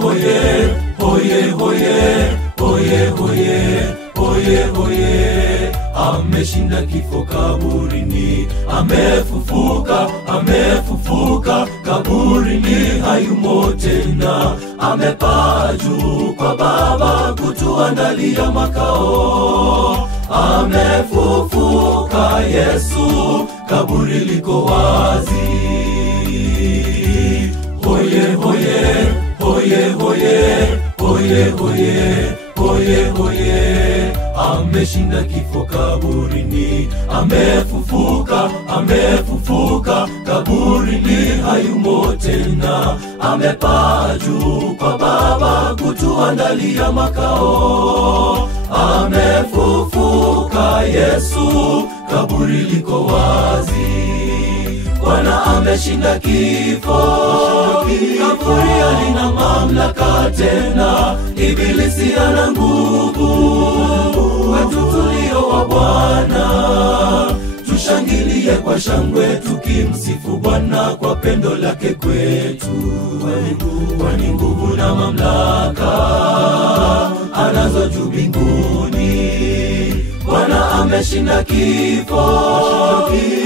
hoye, hoye, hoye, hoye, hoye, hoye, hoye. Ameshinda kifo kaburini, amefufuka, amefufuka, kaburini hayumo tena. Amepaa juu kwa Baba kutuandalia makao. Amefufuka Yesu, kaburi liko wazi. Hoye, hoye, hoye, hoye, hoye, hoye, hoye, hoye. Ameshinda kifo kaburini, amefufuka, amefufuka, kaburini hayumo tena. Amepaa juu kwa Baba kutuandalia makao. Amefufuka Yesu, kaburi liko wazi. Bwana ameshinda kifo, kaburi halina mamlaka tena. Ibilisi ana nguvu, wetu tulio wa Bwana. Tushangilie kwa shangwe tukimsifu Bwana kwa pendo lake kwetu. Kwani nguvu na mamlaka anazo juu mbinguni. Bwana ameshinda kifo,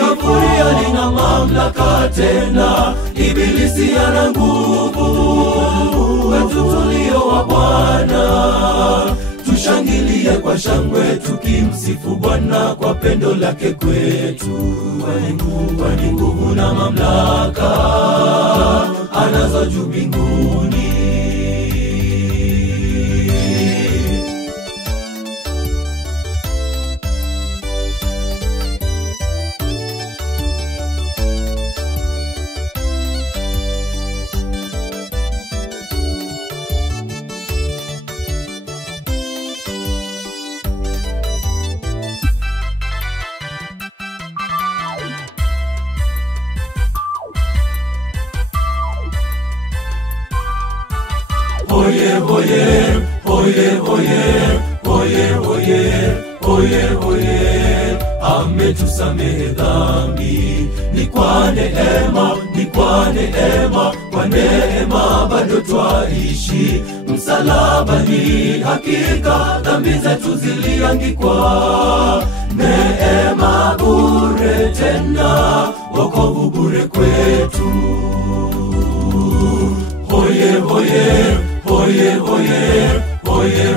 kaburi halina mamlaka tena. Ibilisi ana nguvu, wetu tulio wa Bwana. Tushangilie kwa shangwe tukimsifu Bwana kwa pendo lake kwetu. Kwani nguvu na mamlaka anazo juu mbinguni. Hoye, hoye, hoye, hoye, hoye, hoye, hoye, hoye. Ametusamehe dhambi, ni kwa neema, ni kwa neema, kwa neema bado twaishi. Msalabani hakika dhambi zetu ziliangikwa. Neema bure tena, wokovu bure kwetu. Hoye, hoye, hoye, hoye, hoye,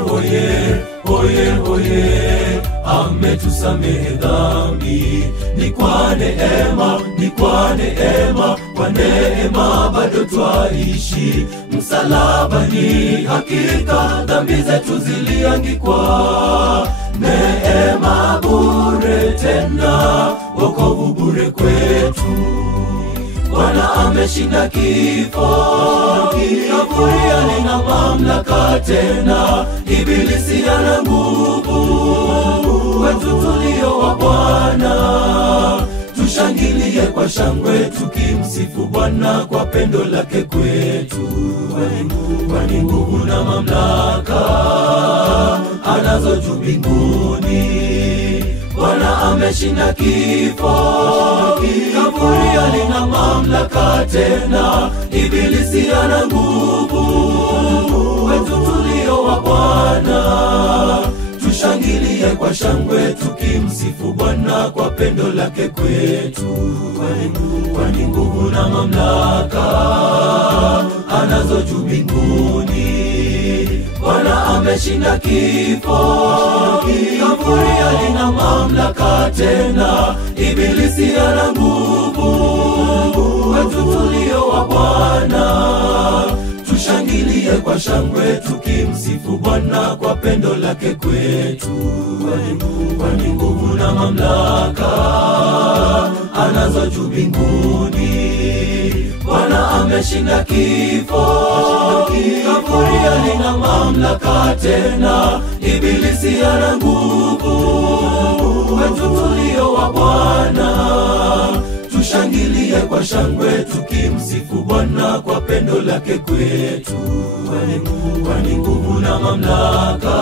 hoye, hoye, hoye. Ametusamehe dhambi, ni kwa neema, ni kwa neema, kwa neema bado twaishi. Msalabani hakika dhambi zetu ziliangikwa. Neema bure tena, wokovu bure kwetu. Bwana ameshinda kifo, kaburi halina mamlaka tena. Ibilisi ana nguvu, wetu tulio wa Bwana. Tushangilie kwa shangwe tukimsifu Bwana kwa pendo lake kwetu. Kwani nguvu na mamlaka anazo juu mbinguni. Bwana ameshinda kifo, kaburi halina mamlaka tena. Ibilisi ana nguvu, wetu tulio wa Bwana. Tushangilie kwa shangwe tukimsifu Bwana kwa pendo lake kwetu. Kwani nguvu na mamlaka anazo juu mbinguni. Bwana ameshinda kifo, kaburi halina mamlaka tena. Ibilisi ana nguvu, wetu tulio wa Bwana. Tushangilie kwa shangwe tukimsifu Bwana kwa pendo lake kwetu. Kwani nguvu na mamlaka anazo juu mbinguni. Bwana ameshinda kifo, kaburi halina mamlaka tena. Ibilisi ana nguvu, wetu tulio wa Bwana. Tushangilie kwa shangwe tukimsifu Bwana kwa pendo lake kwetu. Kwani nguvu na mamlaka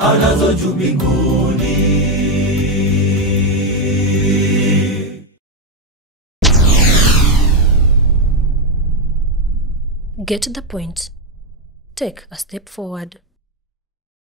anazo juu mbinguni. Get the point. Take a step forward.